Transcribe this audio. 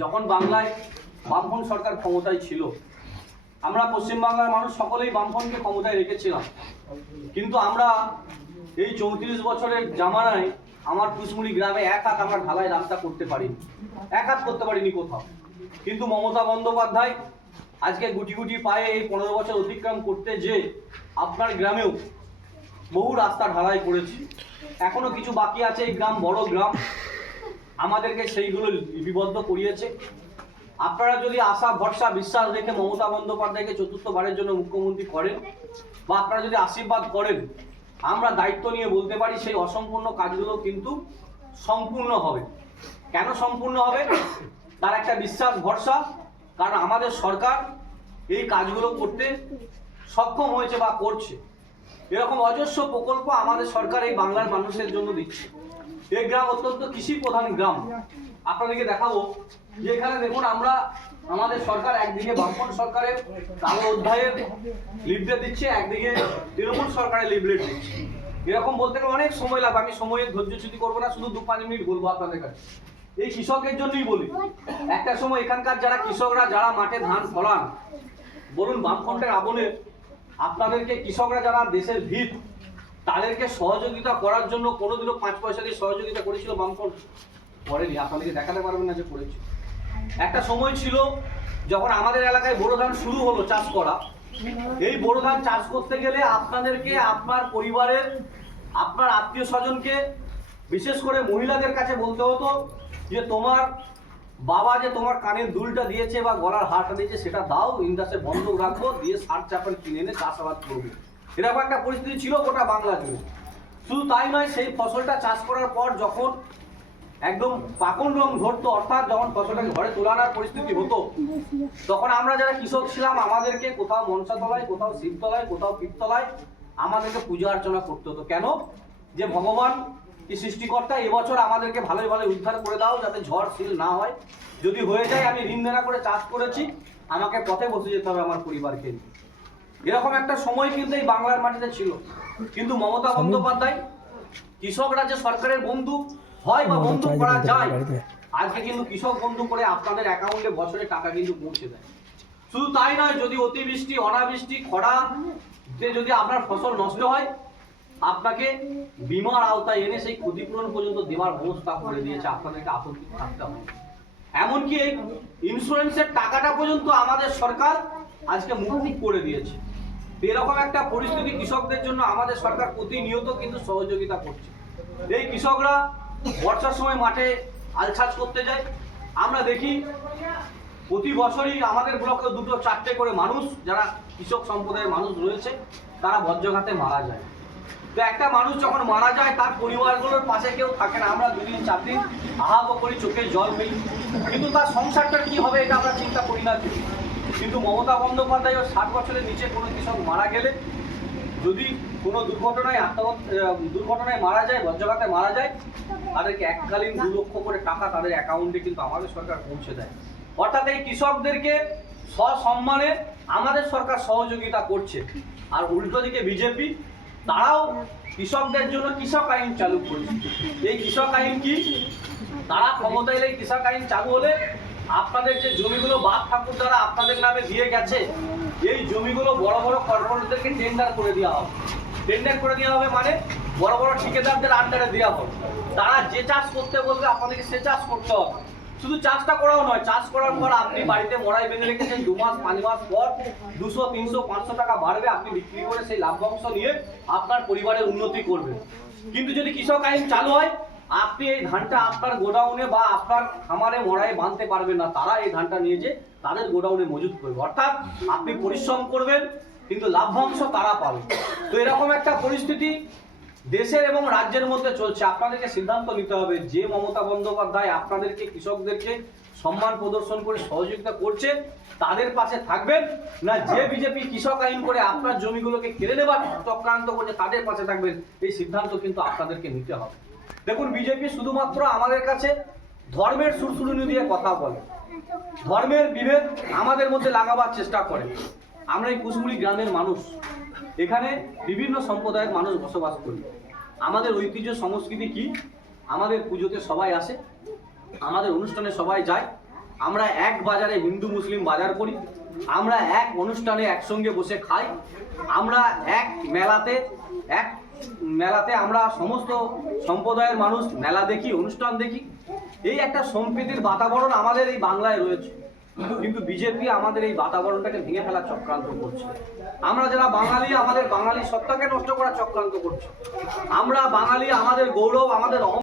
যখন বাংলায় বামফ্রন্ট সরকার ক্ষমতায় ছিল, আমরা পশ্চিমবাংলার মানুষ সকলেই বামফ্রন্টকে ক্ষমতায় রেখেছিলাম। কিন্তু আমরা এই 34 বছরের জামানায় আমার কুশমুড়ি গ্রামে এক হাত আমরা ঢালাই রাস্তা করতে পারিনি, এক হাত করতে পারিনি কোথাও। কিন্তু মমতা বন্দ্যোপাধ্যায় আজকে গুটি গুটি পায়ে এই 15 বছর অতিক্রম করতে যে আপনার গ্রামেও বহু রাস্তা ঢালাই করেছি। এখনো কিছু বাকি আছে, এই গ্রাম বড় গ্রাম, আমাদেরকে সেইগুলো লিপিবদ্ধ করিয়েছে। আপনারা যদি আশা ভরসা বিশ্বাস রেখে মমতা বন্দ্যোপাধ্যায়কে চতুর্থবারের জন্য মুখ্যমন্ত্রী করেন বা আপনারা যদি আশীর্বাদ করেন, আমরা দায়িত্ব নিয়ে বলতে পারি সেই অসম্পূর্ণ কাজগুলো কিন্তু সম্পূর্ণ হবে। কেন সম্পূর্ণ হবে? তার একটা বিশ্বাস ভরসা, কারণ আমাদের সরকার এই কাজগুলো করতে সক্ষম হয়েছে বা করছে। এরকম অজস্র প্রকল্প আমাদের সরকার এই বাংলার মানুষের জন্য দিচ্ছে। এই গ্রাম অত্যন্ত কৃষি প্রধান গ্রাম। আপনাদেরকে দেখাবো যে এখানে দেখুন, আমরা আমাদের সরকার একদিকে বামফ্রন্ট সরকারের কালো অধ্যায়ের লিফলেট দিচ্ছে, একদিকে তৃণমূল সরকারের লিফলেট দিচ্ছে। এরকম বলতে গেলে অনেক সময় লাগবে, আমি সময়ের ধৈর্যচ্যুতি করবো না, শুধু 2-5 মিনিট বলবো আপনাদের কাছে। এই কৃষকের জন্যই বলি, একটা সময় এখানকার যারা কৃষকরা যারা মাঠে ধান ফলান, বলুন বামফ্রন্টের আবনে আপনাদেরকে কৃষকরা যারা দেশের ভিত, তাদেরকে সহযোগিতা করার জন্য কোনোদিনও 5 পয়সা দিয়ে সহযোগিতা করেছিল বামফ্রন্ট? করেনি। আপনাদেরকে দেখাতে পারবেন না যে করেছে। একটা সময় ছিল যখন আমাদের এলাকায় বোরো ধান শুরু হলো চাষ করা, এই বোরো ধান চাষ করতে গেলে আপনাদেরকে আপনার পরিবারের আপনার আত্মীয় স্বজনকে বিশেষ করে মহিলাদের কাছে বলতে হতো যে তোমার বাবা যে তোমার কানের দুলটা দিয়েছে বা গলার হারটা দিয়েছে সেটা দাও, ইন্ডাস্ট্রি বন্ধ রাখবো, দিয়ে সার চাপান কিনে এনে চাষাবাদ করবে। এরকম একটা পরিস্থিতি ছিল গোটা বাংলা জুড়ে। শুধু তাই নয়, সেই ফসলটা চাষ করার পর যখন একদম পাকন রং ধরতো, অর্থাৎ যখন ফসলটাকে ঘরে তোলানোর পরিস্থিতি হতো, তখন আমরা যারা কৃষক ছিলাম আমাদেরকে কোথাও মনসাতলায়, কোথাও শিবতলায়, কোথাও পীরতলায় আমাদেরকে পূজা অর্চনা করতে হতো। কেন? যে ভগবান কি সৃষ্টিকর্তা এবছর আমাদেরকে ভালোই ভালো উদ্ধার করে দাও, যাতে ঝড় শিল না হয়। যদি হয়ে যায় আমি ঋণ দেনা করে চাষ করেছি, আমাকে পথে বসে যেতে হবে আমার পরিবারকে নিয়ে। এরকম একটা সময় কিন্তু এই বাংলার মাটিতে ছিল। কিন্তু মমতা বন্দ্যোপাধ্যায় কৃষকরা যে সরকারের বন্ধু হয় বা বন্ধু করা যায়, আজকে কিন্তু কৃষক বন্ধু করে আপনাদের অ্যাকাউন্টে বছরে টাকা কিন্তু পৌঁছে দেয়। শুধু তাই নয়, যদি অতিবৃষ্টি, অনাবৃষ্টি, খরাতে যদি আপনার ফসল নষ্ট হয়, আপনাকে বীমার আওতায় এনে সেই ক্ষতিপূরণ পর্যন্ত দেওয়ার ব্যবস্থা করে দিয়েছে। আপনাদেরকে আতঙ্কিত থাকতে হবে। এমনকি এই ইন্স্যুরেন্সের টাকাটা পর্যন্ত আমাদের সরকার আজকে মৌকুব করে দিয়েছে। এরকম একটা পরিস্থিতি কৃষকদের জন্য আমাদের সরকার প্রতিনিয়ত কিন্তু সহযোগিতা করছে। এই কৃষকরা বর্ষার সময় মাঠে আলছাছ করতে যায়। আমরা দেখি প্রতি বছরই আমাদের ব্লকে 2-4টে করে মানুষ যারা কৃষক সম্প্রদায়ের মানুষ রয়েছে তারা বজ্রঘাতে মারা যায়। তো একটা মানুষ যখন মারা যায় তার পরিবারগুলোর পাশে কেউ থাকে না। আমরা 2-4 দিন আহাপ করি, চোখে জল ফেলি, কিন্তু তার সংসারটা কি হবে এটা আমরা চিন্তা করি না। কিন্তু মমতা বন্দ্যোপাধ্যায় 60 বছরের নিচে কোনো কৃষক মারা গেলে, যদি কোনো দুর্ঘটনায় মারা যায়, বজ্রঘাতে মারা যায়, তাদেরকে এককালীন 2 লক্ষ করে টাকা তাদের অ্যাকাউন্টে কিন্তু আমাদের সরকার পৌঁছে দেয়। অর্থাৎ এই কৃষকদেরকে সসম্মানে আমাদের সরকার সহযোগিতা করছে। আর উল্টো দিকে বিজেপি, তারাও কৃষকদের জন্য কৃষক আইন চালু করেছে। এই কৃষক আইন কি? তারা ক্ষমতায় এলে কৃষক আইন চালু হলে আপনাদের যে জমিগুলো বাপ ঠাকুর দ্বারা আপনাদের নামে দিয়ে গেছে, এই জমিগুলো বড় বড় কর্পোরেটদেরকে টেন্ডার করে দেওয়া হবে। টেন্ডার করে দেওয়া হবে মানে বড় বড় ঠিকাদারদের আন্ডারে দেওয়া হবে। তারা যে চাষ করতে বলবে আপনাদেরকে সে চাষ করতে হবে। শুধু চাষটা করাও নয়, চাষ করার পর আপনি বাড়িতে মড়াই বেঁধে রেখেছেন, 2 মাস 5 মাস পর 200, 300, 500 টাকা বাড়বে, আপনি বিক্রি করে সেই লাভ্যাংশ নিয়ে আপনার পরিবারের উন্নতি করবেন। কিন্তু যদি কৃষক আইন চালু হয়, আপনি এই ধানটা আপনার গোডাউনে বা আপনার খামারে মড়াই বাঁধতে পারবেন না। তারা এই ধানটা নিয়ে যে তাদের গোডাউনে মজুত করবে। অর্থাৎ আপনি পরিশ্রম করবেন কিন্তু লাভ্যাংশ তারা পাবে। তো এরকম একটা পরিস্থিতি দেশের এবং রাজ্যের মধ্যে চলছে। আপনাদেরকে সিদ্ধান্ত নিতে হবে যে মমতা বন্দ্যোপাধ্যায় আপনাদেরকে কৃষকদেরকে সম্মান প্রদর্শন করে সহযোগিতা করছে তাদের পাশে থাকবেন, না যে বিজেপি কৃষক আইন করে আপনার জমিগুলোকে কেড়ে নেবার চক্রান্ত করছে তাদের পাশে থাকবেন। এই সিদ্ধান্ত কিন্তু আপনাদেরকে নিতে হবে। দেখুন, বিজেপি শুধুমাত্র আমাদের কাছে ধর্মের সুরসুরুনি দিয়ে কথা বলে, ধর্মের বিভেদ আমাদের মধ্যে লাগাবার চেষ্টা করে। আমরা এই কুশমুড়ি গ্রামের মানুষ, এখানে বিভিন্ন সম্প্রদায়ের মানুষ বসবাস করি। আমাদের ঐতিহ্য সংস্কৃতি কি? আমাদের পুজোতে সবাই আসে, আমাদের অনুষ্ঠানে সবাই যায়, আমরা এক বাজারে হিন্দু মুসলিম বাজার করি, আমরা এক অনুষ্ঠানে একসঙ্গে বসে খাই, আমরা এক মেলাতে আমরা সমস্ত সম্প্রদায়ের মানুষ মেলা দেখি, অনুষ্ঠান দেখি। এই একটা সম্প্রীতির বাতাবরণ আমাদের এই বাংলায় রয়েছে, কিন্তু বিজেপি আমাদের এই বাতাবরণটাকে ভেঙে ফেলার চক্রান্ত করছে। আমরা যারা বাঙালি, আমাদের বাঙালি সত্তাকে নষ্ট করার চক্রান্ত করছে। আমরা বাঙালি, আমাদের গৌরব, আমাদের